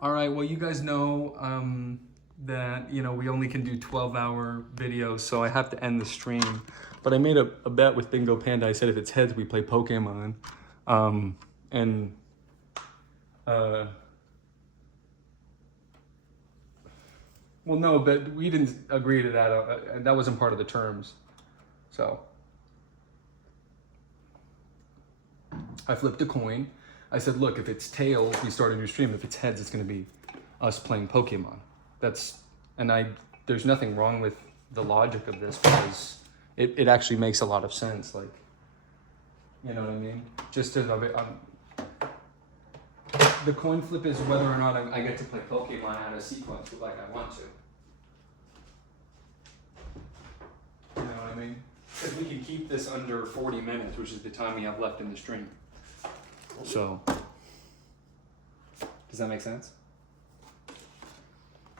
All right, well, you guys know that, we only can do 12-hour videos, so I have to end the stream. But I made a bet with Bingo Panda. I said if it's heads, we play Pokemon. And, well, no, but we didn't agree to that. That wasn't part of the terms. So I flipped a coin. I said, look, if it's tails, we start a new stream. If it's heads, it's going to be us playing Pokemon. There's nothing wrong with the logic of this because it actually makes a lot of sense. Like, you know what I mean? Just as the coin flip is whether or not I get to play Pokemon out of sequence like I want to. You know what I mean? Because we can keep this under 40 minutes, which is the time we have left in the stream. So, does that make sense?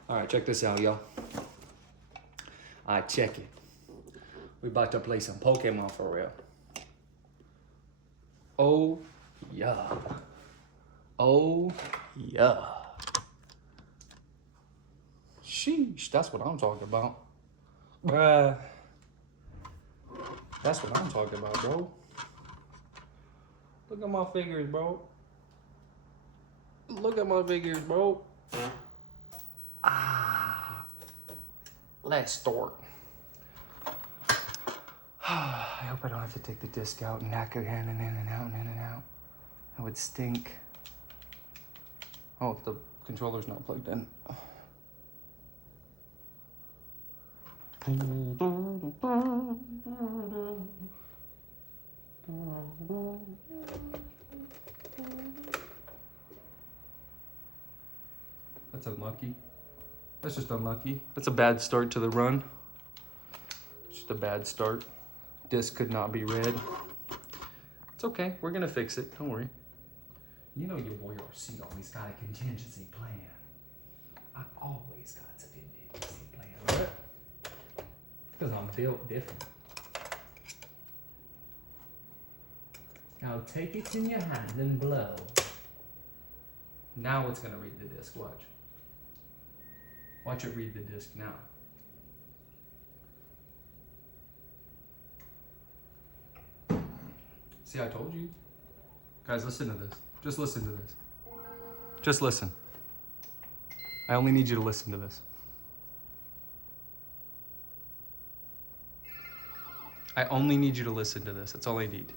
All right, check this out, y'all. All right, check it. We about to play some Pokemon for real. Oh, yeah. Oh, yeah. Sheesh, that's what I'm talking about. Bruh. That's what I'm talking about, bro. Look at my fingers, bro. Look at my fingers, bro. Let's start. I hope I don't have to take the disc out and knack again and in and out and in and out. That would stink. Oh, the controller's not plugged in. That's unlucky. That's just unlucky. That's a bad start to the run. Just a bad start. Disc could not be read. It's okay. We're gonna fix it. Don't worry. You know your boy RC always got a contingency plan. I always got a contingency plan, right? Because I'm built different. Now take it in your hand and blow. Now it's gonna read the disc. Watch. Watch it read the disc now. See, I told you. Guys, listen to this. Just listen to this. Just listen. I only need you to listen to this. I only need you to listen to this. That's all I need.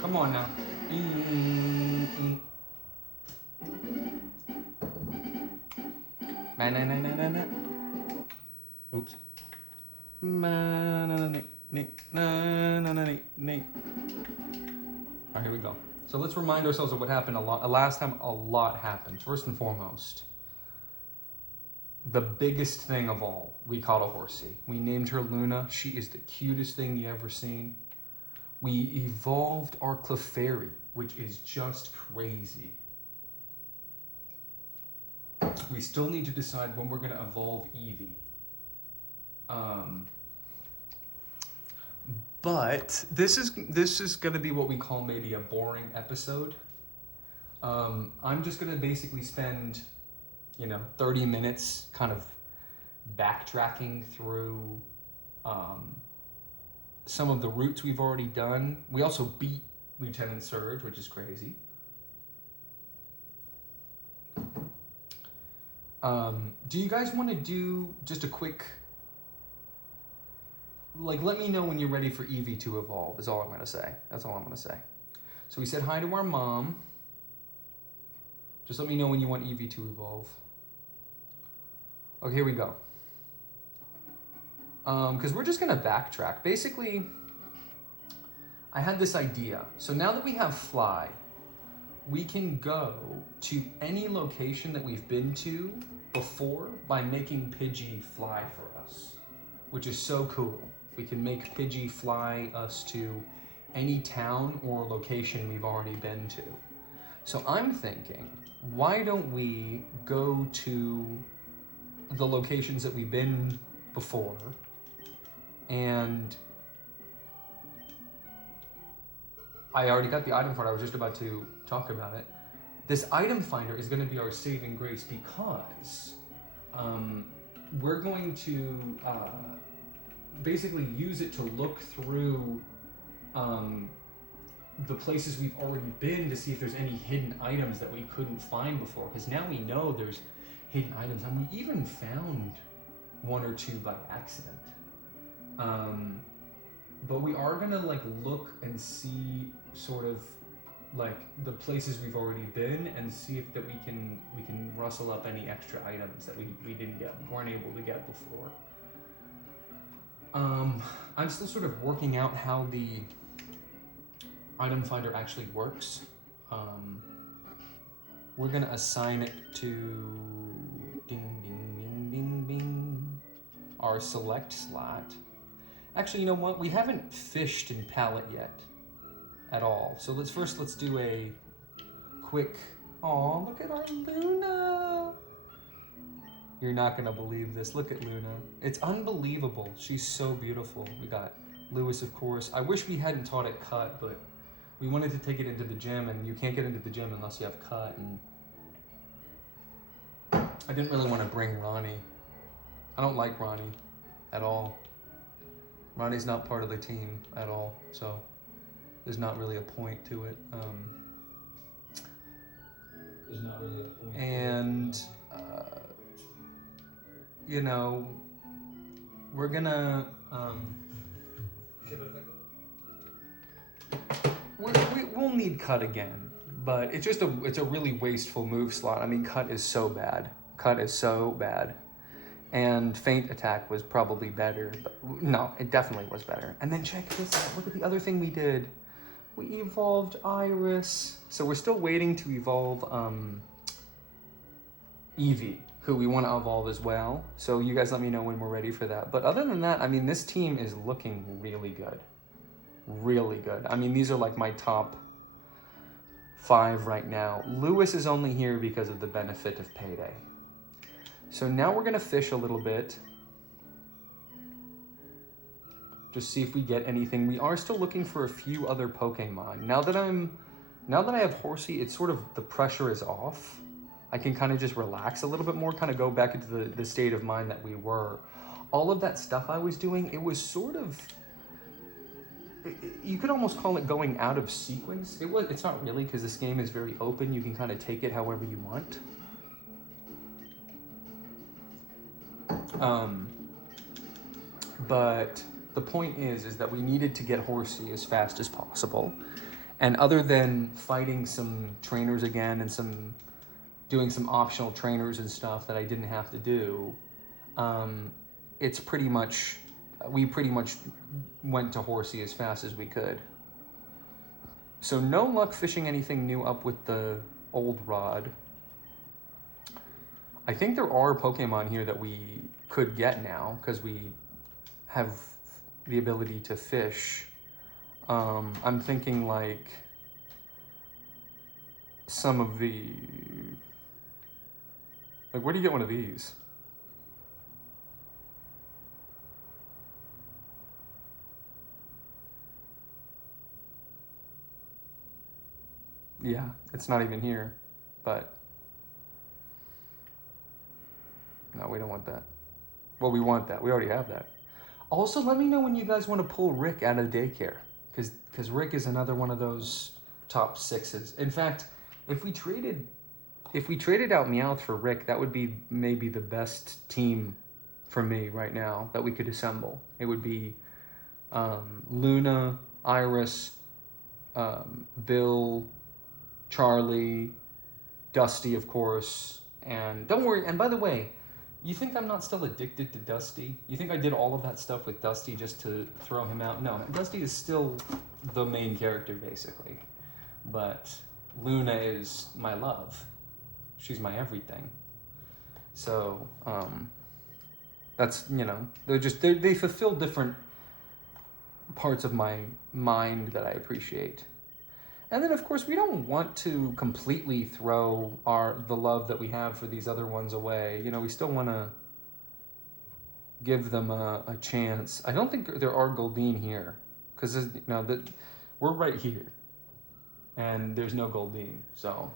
Come on now. Oops. Alright, here we go. So let's remind ourselves of what happened last time. A lot happened. First and foremost, the biggest thing of all, we caught a horsey. We named her Luna. She is the cutest thing you ever seen. We evolved our Clefairy, which is just crazy. We still need to decide when we're going to evolve Eevee. But this is going to be what we call maybe a boring episode. I'm just going to basically spend, 30 minutes kind of backtracking through some of the routes we've already done. We also beat Lieutenant Surge, which is crazy. Do you guys want to do just a quick, let me know when you're ready for Eevee to evolve, is all I'm going to say. That's all I'm going to say. So we said hi to our mom. Just let me know when you want Eevee to evolve. Okay, here we go. Because we're just going to backtrack. Basically, I had this idea. So now that we have Fly, we can go to any location that we've been to before by making Pidgey fly for us, which is so cool. We can make Pidgey fly us to any town or location we've already been to. So I'm thinking, why don't we go to the locations that we've been before, and I already got the item for it. I was just about to talk about it. This item finder is going to be our saving grace because we're going to basically use it to look through the places we've already been to see if there's any hidden items that we couldn't find before. Because now we know there's hidden items, and we even found one or two by accident. But we are gonna like look and see sort of like the places we've already been and see if that we can rustle up any extra items that we weren't able to get before. I'm still sort of working out how the item finder actually works. We're gonna assign it to ding ding ding ding ding our select slot. Actually, you know what? We haven't fished in palette yet at all. So let's do a quick, oh, look at our Luna. You're not gonna believe this. Look at Luna. It's unbelievable. She's so beautiful. We got Lewis, of course. I wish we hadn't taught it cut, but we wanted to take it into the gym, and you can't get into the gym unless you have cut. And I didn't really want to bring Ronnie. I don't like Ronnie at all. Ronnie's not part of the team at all, so there's not really a point to it. There's not really a point. And you know, we're gonna we'll need cut again, but it's just it's a really wasteful move slot. I mean, cut is so bad. Cut is so bad. And feint attack was probably better, but no, it definitely was better. And then check this out. Look at the other thing we did. We evolved Iris. So we're still waiting to evolve Eevee, who we want to evolve as well. So you guys let me know when we're ready for that. But other than that, I mean, this team is looking really good. Really good. I mean, these are like my top 5 right now. Lewis is only here because of the benefit of payday. So now we're gonna fish a little bit. Just see if we get anything. We are still looking for a few other Pokemon. Now that I have Horsey, it's sort of, the pressure is off. I can kind of just relax a little bit more, kind of go back into the state of mind that we were. All of that stuff I was doing, it was sort of, you could almost call it going out of sequence. It's not really, because this game is very open. You can kind of take it however you want. But the point is that we needed to get Horsey as fast as possible. And other than fighting some trainers again and doing some optional trainers and stuff that I didn't have to do, it's pretty much, we pretty much went to Horsey as fast as we could. So no luck fishing anything new up with the old rod. I think there are Pokemon here that we could get now because we have the ability to fish. I'm thinking like some of the, like, where do you get one of these? Yeah, it's not even here, but no, we don't want that. Well, we want that. We already have that. Also, let me know when you guys want to pull Rick out of daycare, because Rick is another one of those top 6s. In fact, if we traded out Meowth for Rick, that would be maybe the best team for me right now that we could assemble. It would be Luna, Iris, Bill, Charlie, Dusty, of course, and don't worry. And by the way, you think I'm not still addicted to Dusty? You think I did all of that stuff with Dusty just to throw him out? No, Dusty is still the main character, basically. But Luna is my love. She's my everything. So, that's, you know, they fulfill different parts of my mind that I appreciate. And then, of course, we don't want to completely throw the love that we have for these other ones away. You know, we still want to give them a chance. I don't think there are Goldeen here, because we're right here, and there's no Goldeen. So,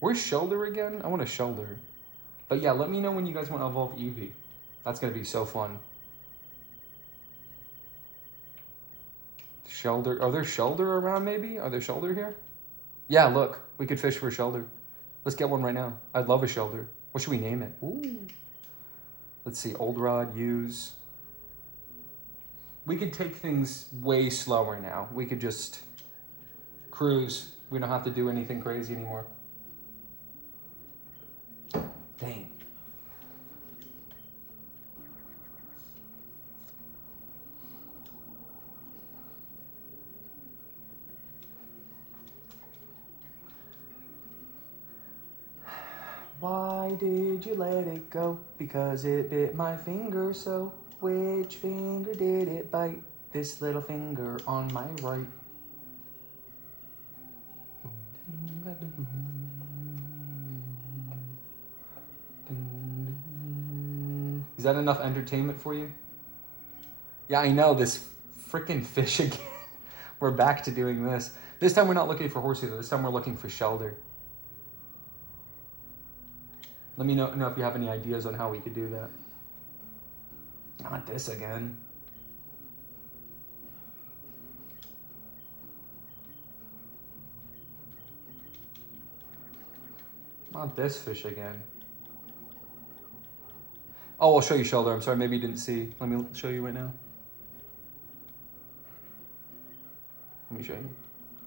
where's Shoulder again? I want a Shoulder. But yeah, let me know when you guys want to evolve Eevee. That's gonna be so fun. Shoulder, are there Shoulder around maybe? Are there Shoulder here? Yeah, look, we could fish for a Shoulder. Let's get one right now. I'd love a Shoulder. What should we name it? Ooh. Let's see, Old Rod, use. We could take things way slower now. We could just cruise. We don't have to do anything crazy anymore. Dang. Why did you let it go? Because it bit my finger so. Which finger did it bite? This little finger on my right. Is that enough entertainment for you? Yeah, I know, this freaking fish again. We're back to doing this. This time we're not looking for Horsey though. This time we're looking for Shoulder. Let me know if you have any ideas on how we could do that. Not this again. Not this fish again. Oh, I'll show you Shoulder. I'm sorry, maybe you didn't see. Let me show you right now. Let me show you.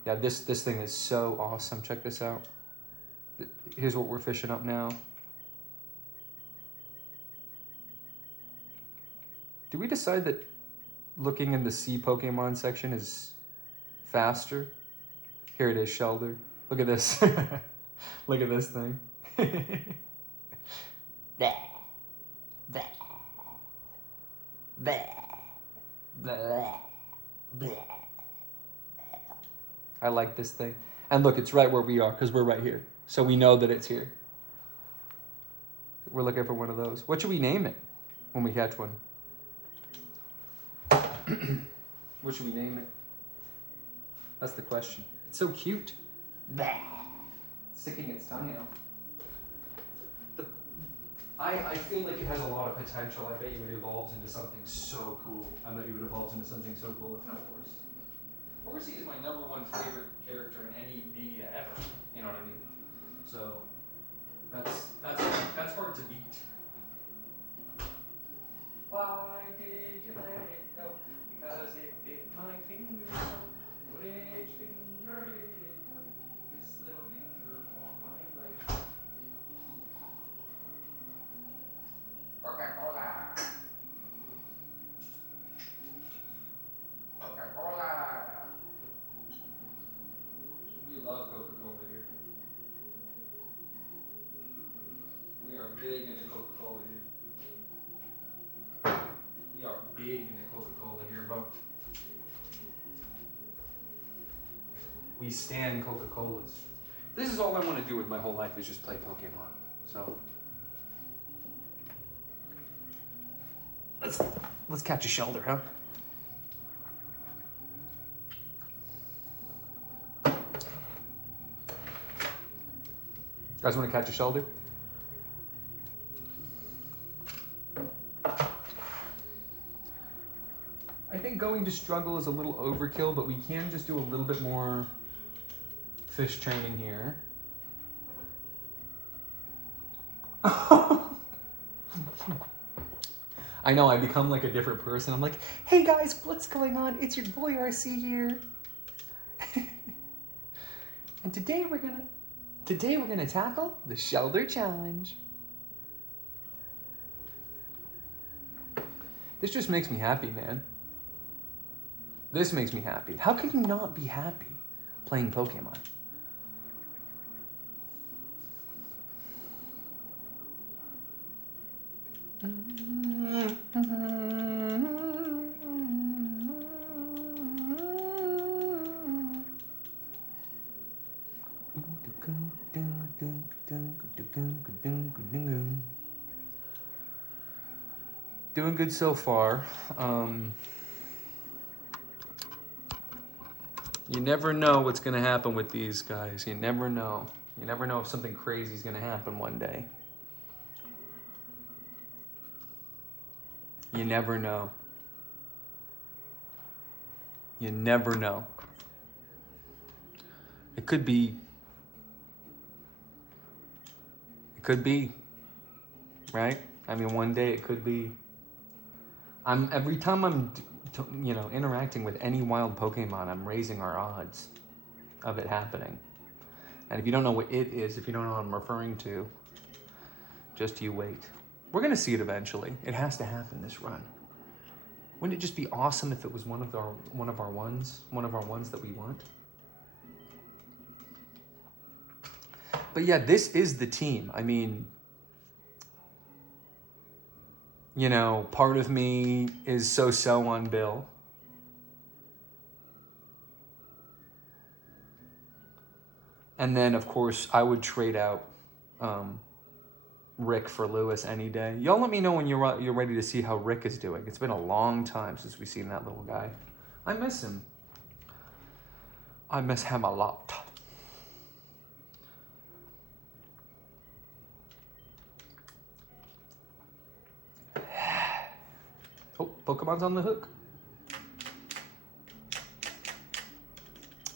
Yeah, this thing is so awesome. Check this out. Here's what we're fishing up now. Did we decide that looking in the sea Pokemon section is faster? Here it is, Shoulder. Look at this. Look at this thing. I like this thing. And look, it's right where we are, because we're right here. So we know that it's here. We're looking for one of those. What should we name it when we catch one? What should we name it? That's the question. It's so cute. Sticking its tongue out. I feel like it has a lot of potential. I bet you it evolves into something so cool. I bet you it evolves into something so cool. If not Horsey. Horsey is my #1 favorite character in any media ever. You know what I mean? So that's hard to beat. Why did you let it go? Because it bit my finger. Which finger did it bite? This little finger on my right. Coca-Cola. Coca-Cola. We love Coca-Cola here. We are big into Coca-Cola here. We are big into Coca-Cola here, bro. We stand Coca-Colas. This is all I want to do with my whole life is just play Pokemon. So let's catch a Shoulder, huh? You guys want to catch a Shoulder? I think going to struggle is a little overkill, but we can just do a little bit more fish training here. I know, I become like a different person. I'm like, hey guys, what's going on? It's your boy RC here. And today we're gonna tackle the Shoulder Challenge. This just makes me happy, man. This makes me happy. How can you not be happy playing Pokemon? Doing good so far. You never know what's gonna happen with these guys. You never know. You never know if something crazy is gonna happen one day. You never know. You never know. It could be, right? I mean, one day it could be. Every time I'm, interacting with any wild Pokemon, I'm raising our odds of it happening. And if you don't know what it is, if you don't know what I'm referring to, just you wait. We're gonna see it eventually. It has to happen this run. Wouldn't it just be awesome if it was one of our ones that we want? But yeah, this is the team. I mean, part of me is so on Bill. And then, of course, I would trade out Rick for Lewis any day. Y'all let me know when you're ready to see how Rick is doing. It's been a long time since we've seen that little guy. I miss him. I miss him a lot. Oh, Pokemon's on the hook.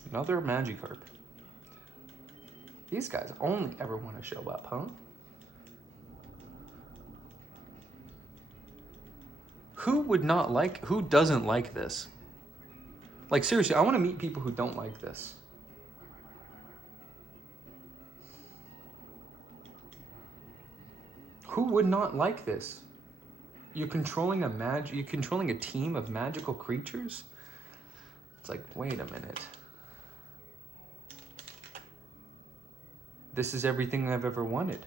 Another Magikarp. These guys only ever want to show up, huh? Who doesn't like this? Like, seriously, I want to meet people who don't like this. Who would not like this? You're controlling a team of magical creatures? It's like, wait a minute. This is everything I've ever wanted.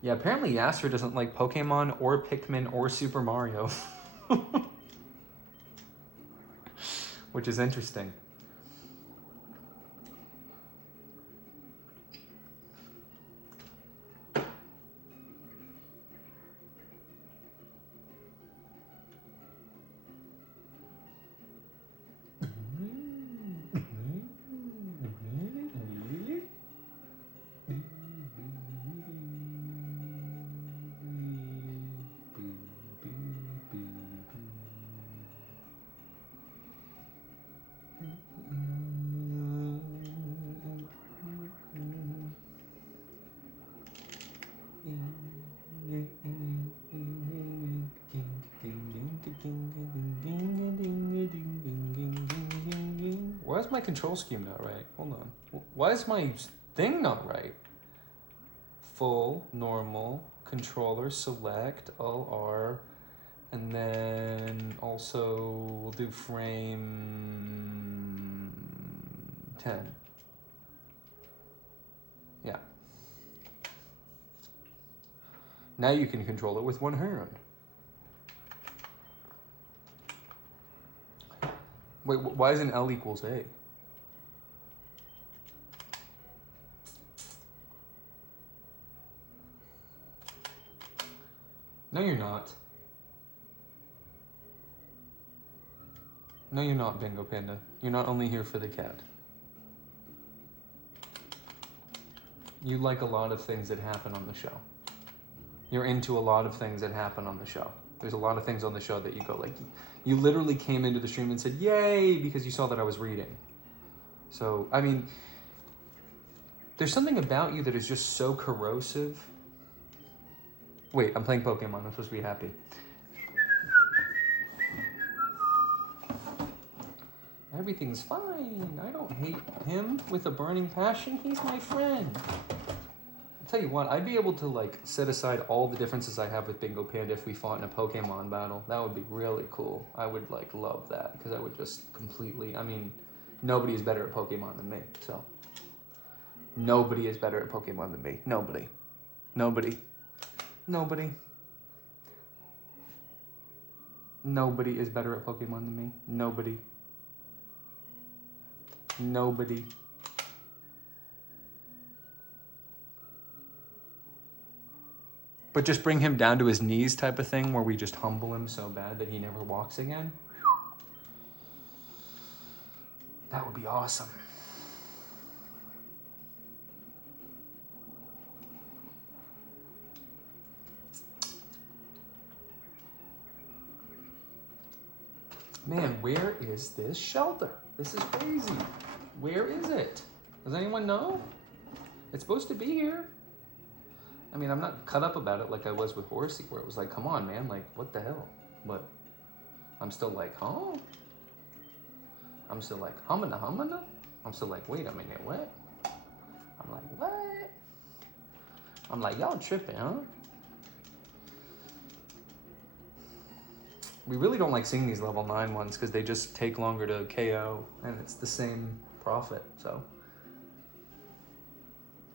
Yeah, apparently Yasser doesn't like Pokemon or Pikmin or Super Mario. Which is interesting. Why is my control scheme not right? Hold on. Why is my thing not right? Full, normal, controller, select, LR, and then also we'll do frame 10. Yeah. Now you can control it with one hand. Wait, why isn't L equals A? No, you're not. No, you're not, Bingo Panda. You're not only here for the cat. You like a lot of things that happen on the show. You're into a lot of things that happen on the show. There's a lot of things on the show that you go like, you literally came into the stream and said, yay, because you saw that I was reading. So, I mean, there's something about you that is just so corrosive. Wait, I'm playing Pokemon. I'm supposed to be happy. Everything's fine. I don't hate him with a burning passion. He's my friend. I'll tell you what, I'd be able to like set aside all the differences I have with Bingo Panda if we fought in a Pokemon battle. That would be really cool. I would like love that because I would just completely, I mean, nobody is better at Pokemon than me, so. Nobody is better at Pokemon than me. Nobody. Nobody. Nobody. Nobody is better at Pokemon than me. Nobody. Nobody. But just bring him down to his knees type of thing where we just humble him so bad that he never walks again. That would be awesome. Man, where is this shelter? This is crazy. Where is it? Does anyone know? It's supposed to be here. I mean, I'm not cut up about it like I was with Horsey, where it was like, come on, man, like, what the hell? But I'm still like, huh? I'm still like, humana? I'm still like, wait a minute, what? I'm like, what? I'm like, y'all tripping, huh? We really don't like seeing these level 9 ones because they just take longer to KO and it's the same profit, so.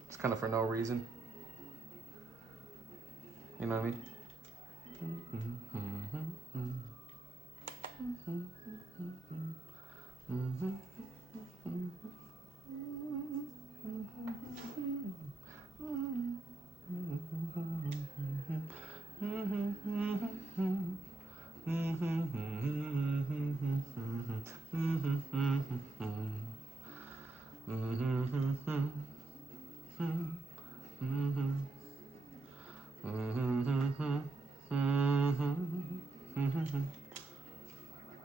It's kind of for no reason. You know what I mean?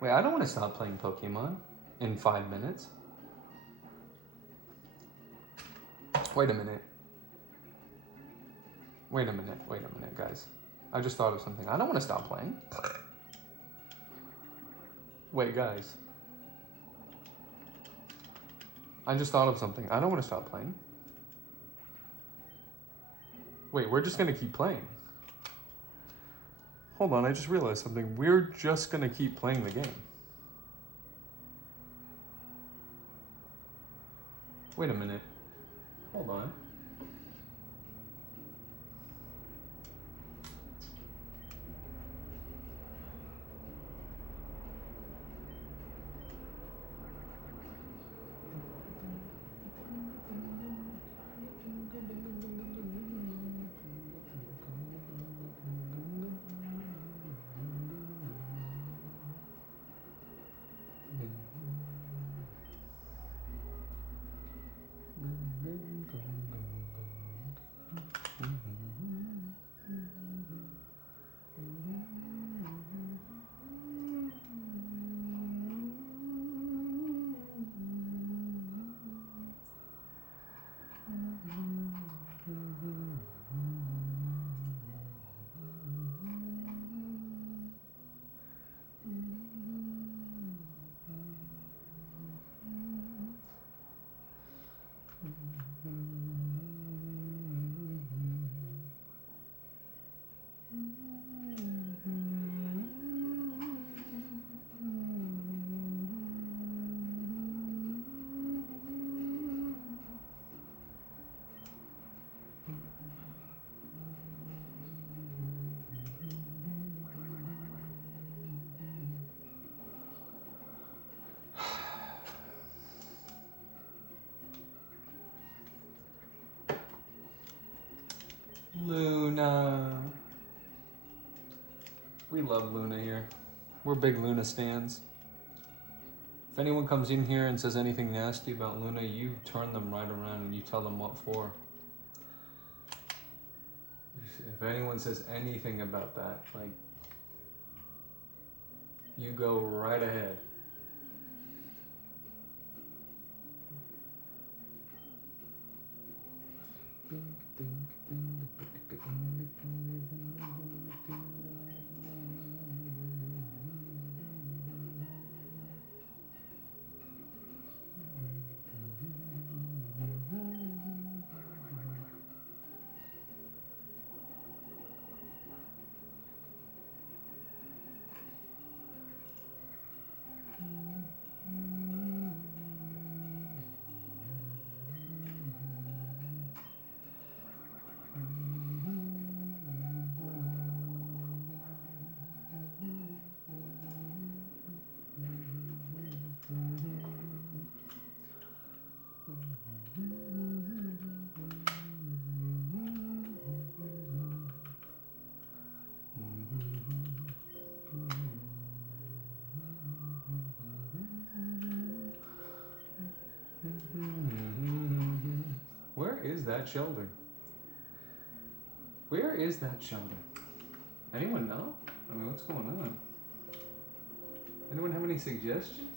Wait, I don't want to stop playing Pokemon in 5 minutes. Wait a minute, guys. I just thought of something. I don't want to stop playing. Wait, guys. I just thought of something. I don't want to stop playing. Wait, we're just going to keep playing. Hold on, I just realized something. We're just going to keep playing the game. Wait a minute. Hold on. Luna. We love Luna here. We're big Luna stans. If anyone comes in here and says anything nasty about Luna, you turn them right around and you tell them what for. If anyone says anything about that, like, you go right ahead. is that shelter? Where is that shelter? Anyone know? I mean, what's going on? Anyone have any suggestions?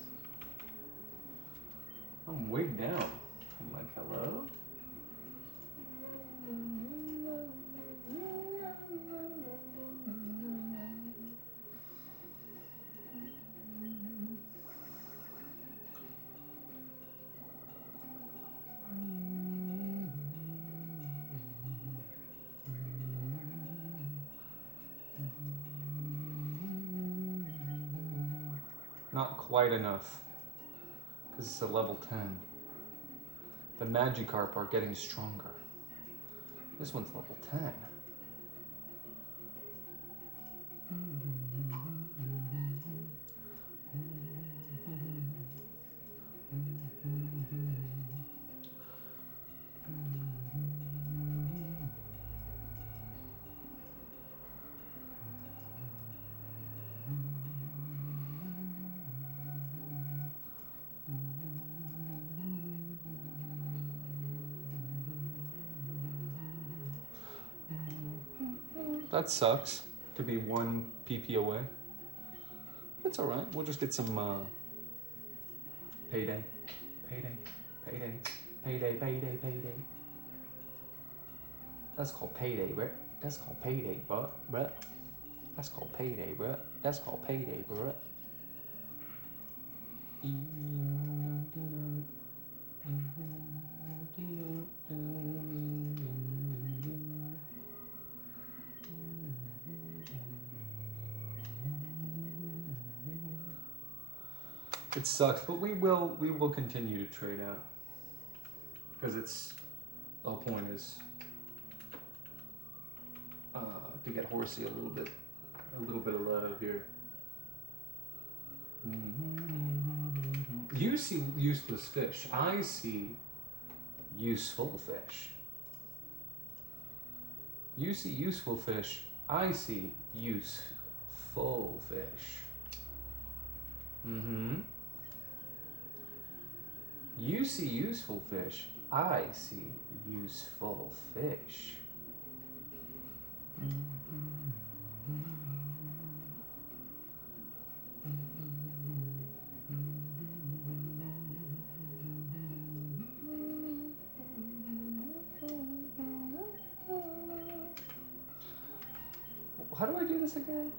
I'm wigged out. I'm like, hello? Not quite enough, because it's a level 10. The Magikarp are getting stronger. This one's level 10. That sucks, to be 1 PP away. It's alright, we'll just get some payday. Payday. That's called payday, bruh. That's called payday, bruh. That's called payday, bruh. That's called payday, bruh. It sucks, but we will continue to trade out, because it's the whole point is to get horsey a little bit of love here. You see useless fish. I see useful fish. You see useful fish. I see useful fish. You see useful fish. I see useful fish. How do I do this again?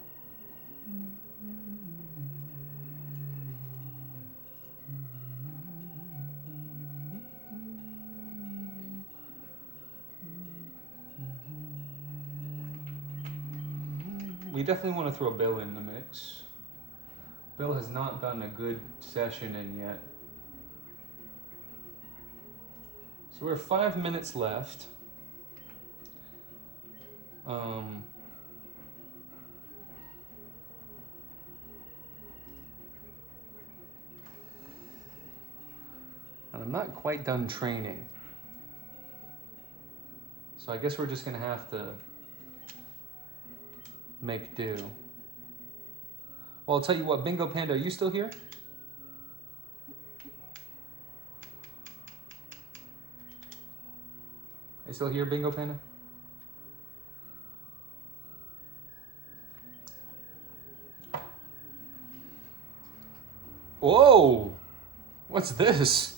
We definitely want to throw Bill in the mix. Bill has not gotten a good session in yet. So we're 5 minutes left. And I'm not quite done training. So I guess we're just gonna have to make do. Well, I'll tell you what, Bingo Panda, are you still here? Are you still here, Bingo Panda? Whoa! What's this?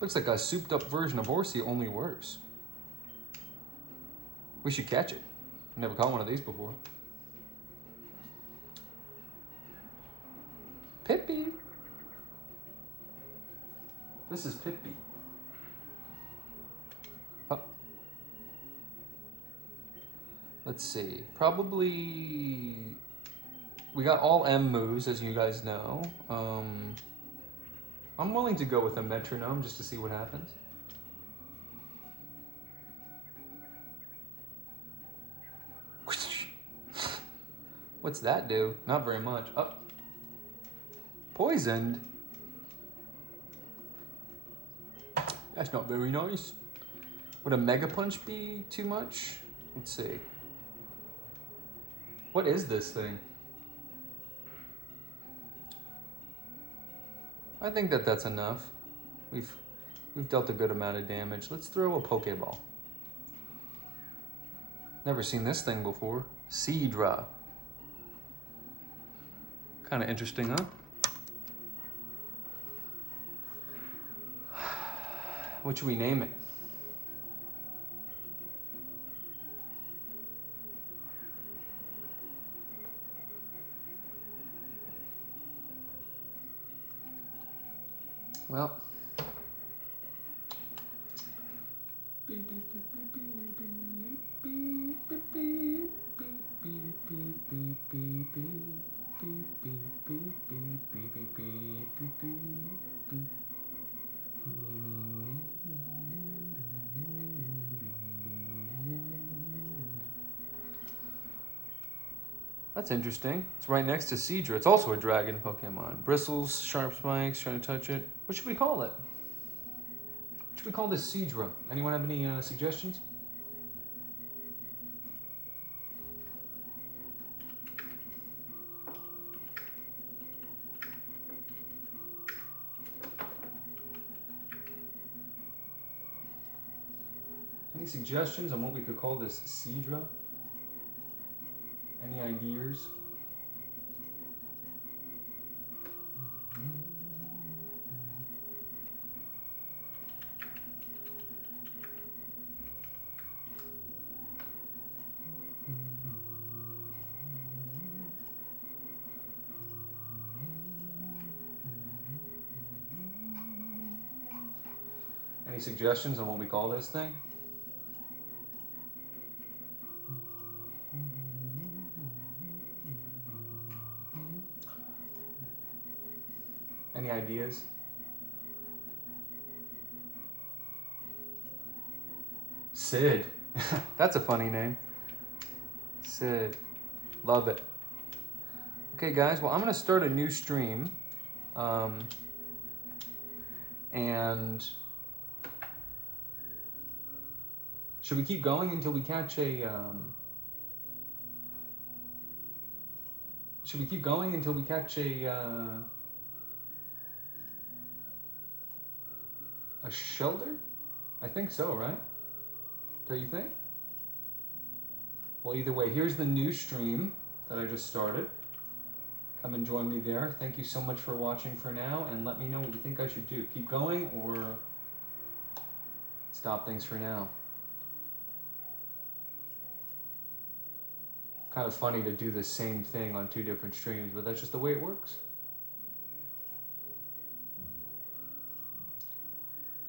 Looks like a souped up version of Horsey, only worse. We should catch it. Never caught one of these before. Pippi. This is Pippi. Oh. Let's see. Probably we got all M moves, as you guys know. I'm willing to go with a metronome just to see what happens. What's that do? Not very much. Oh. Poisoned? That's not very nice. Would a Mega Punch be too much? Let's see. What is this thing? I think that's enough. We've dealt a good amount of damage. Let's throw a Pokeball. Never seen this thing before. Seadra. Kind of interesting, huh? What should we name it? Well. That's interesting. It's right next to Seadra. It's also a dragon Pokemon. Bristles, sharp spikes, trying to touch it. What should we call it? What should we call this Seadra? Anyone have any suggestions? Any suggestions on what we could call this Seadra? Any ideas? Any suggestions on what we call this thing? Any ideas? Sid. That's a funny name. Sid. Love it. Okay, guys. Well, I'm going to start a new stream. And should we keep going until we catch a... Should we keep going until we catch a shelter? I think so, right? Don't you think? Well, either way, here's the new stream that I just started. Come and join me there. Thank you so much for watching for now, and let me know what you think I should do. Keep going or stop things for now. Kind of funny to do the same thing on two different streams, but that's just the way it works.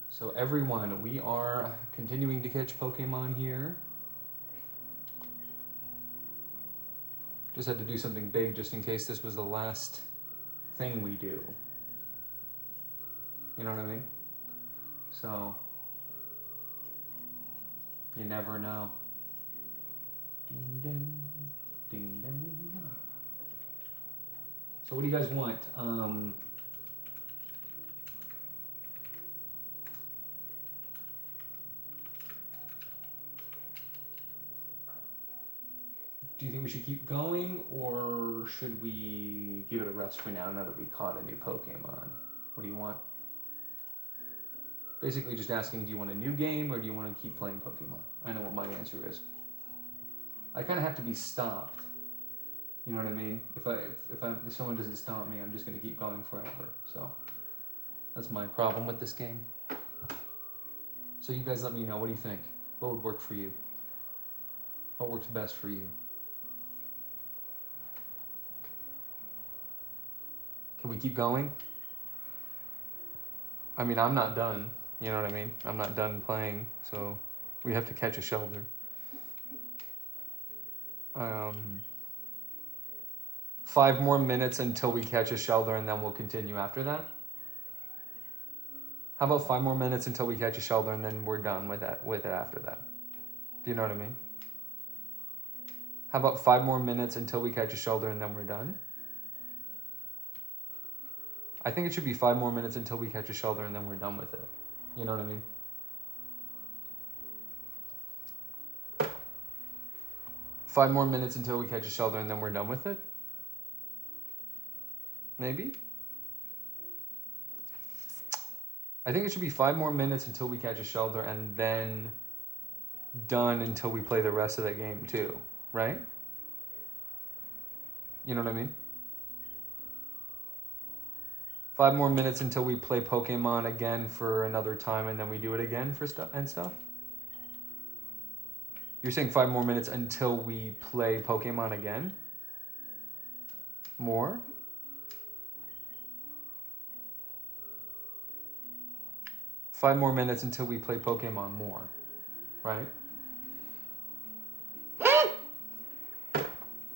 So everyone, we are continuing to catch Pokemon here. Just had to do something big just in case this was the last thing we do. You know what I mean? So, you never know. Ding ding, ding ding. So what do you guys want? Do you think we should keep going, or should we give it a rest for now that we caught a new Pokemon? What do you want? Basically just asking, do you want a new game, or do you want to keep playing Pokemon? I know what my answer is. I kind of have to be stopped. You know what I mean? If someone doesn't stop me, I'm just going to keep going forever. So that's my problem with this game. So you guys let me know. What do you think? What would work for you? What works best for you? Can we keep going? I mean, I'm not done. You know what I mean? I'm not done playing, so we have to catch a shelter. 5 more minutes until we catch a shelter, and then we'll continue after that. How about 5 more minutes until we catch a shelter, and then we're done with it after that? Do you know what I mean? How about 5 more minutes until we catch a shelter, and then we're done? I think it should be 5 more minutes until we catch a shelter, and then we're done with it. You know what I mean? Five more minutes until we catch a shelter, and then we're done with it? Maybe? I think it should be 5 more minutes until we catch a shelter and then done until we play the rest of the game too, right? You know what I mean? 5 more minutes until we play Pokemon again for another time and then we do it again for stuff? You're saying 5 more minutes until we play Pokemon again? More? Five more minutes until we play Pokemon more, right?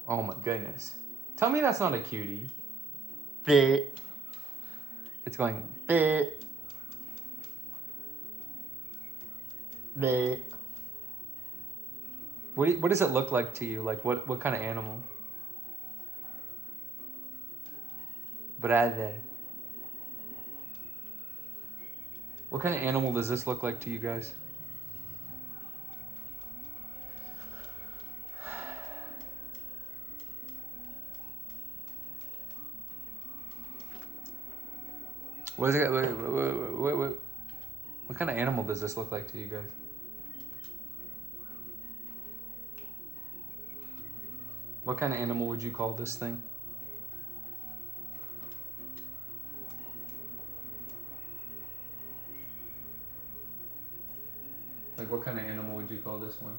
Oh my goodness. Tell me that's not a cutie. It's going. What does it look like to you? Like what kind of animal? Brother. What kind of animal does this look like to you guys? What is it? What kind of animal does this look like to you guys? What kind of animal would you call this thing? Like, what kind of animal would you call this one?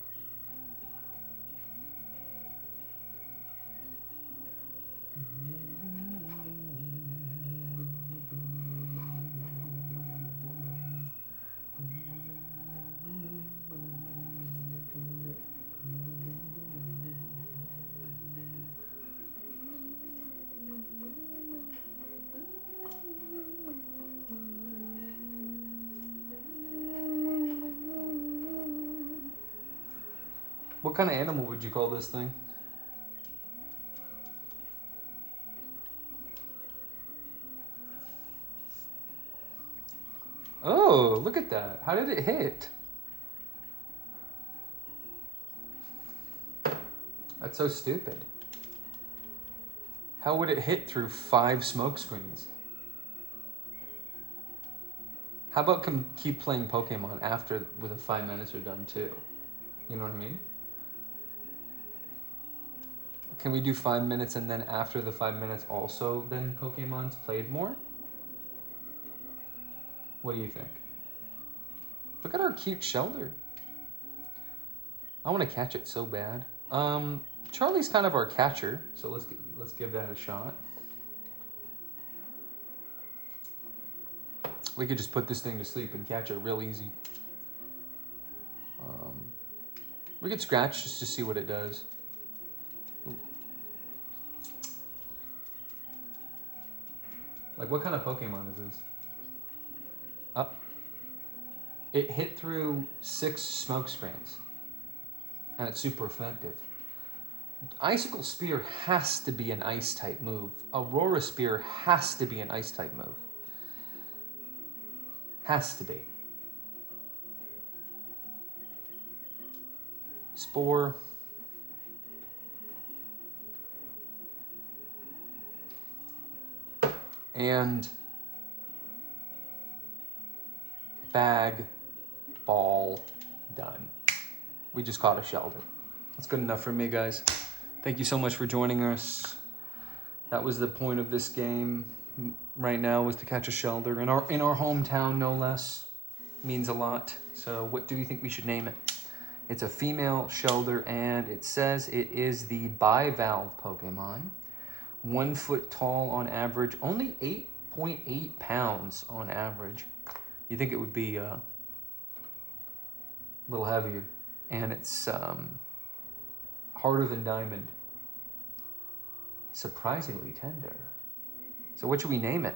What kind of animal would you call this thing? Oh, look at that. How did it hit? That's so stupid. How would it hit through 5 smoke screens? How about keep playing Pokemon after the 5 minutes are done too? You know what I mean? Can we do 5 minutes and then after the 5 minutes also then Pokemon's played more? What do you think? Look at our cute shelter. I want to catch it so bad. Charlie's kind of our catcher, so let's give that a shot. We could just put this thing to sleep and catch it real easy. We could scratch just to see what it does. Ooh. Like, what kind of Pokemon is this? Up. It hit through 6 smoke screens, and it's super effective. Icicle Spear has to be an ice type move. Aurora Spear has to be an ice type move. Has to be. Spore. And bag, ball, done. We just caught a shelter. That's good enough for me, guys. Thank you so much for joining us. That was the point of this game right now, was to catch a shelter in our hometown, no less. Means a lot. So what do you think we should name it? It's a female shelter, and it says it is the bivalve Pokemon. 1 foot tall on average, only 8.8 pounds on average. You think it would be a little heavier, and it's harder than diamond. Surprisingly tender. So what should we name it?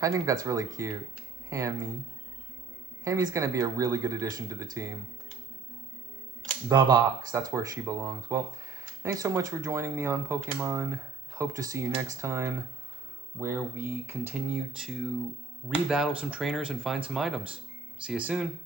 I think that's really cute. Hammy. Hammy's gonna be a really good addition to the team. The box, that's where she belongs. Well, thanks so much for joining me on Pokemon. Hope to see you next time, where we continue to rebattle some trainers and find some items. See you soon.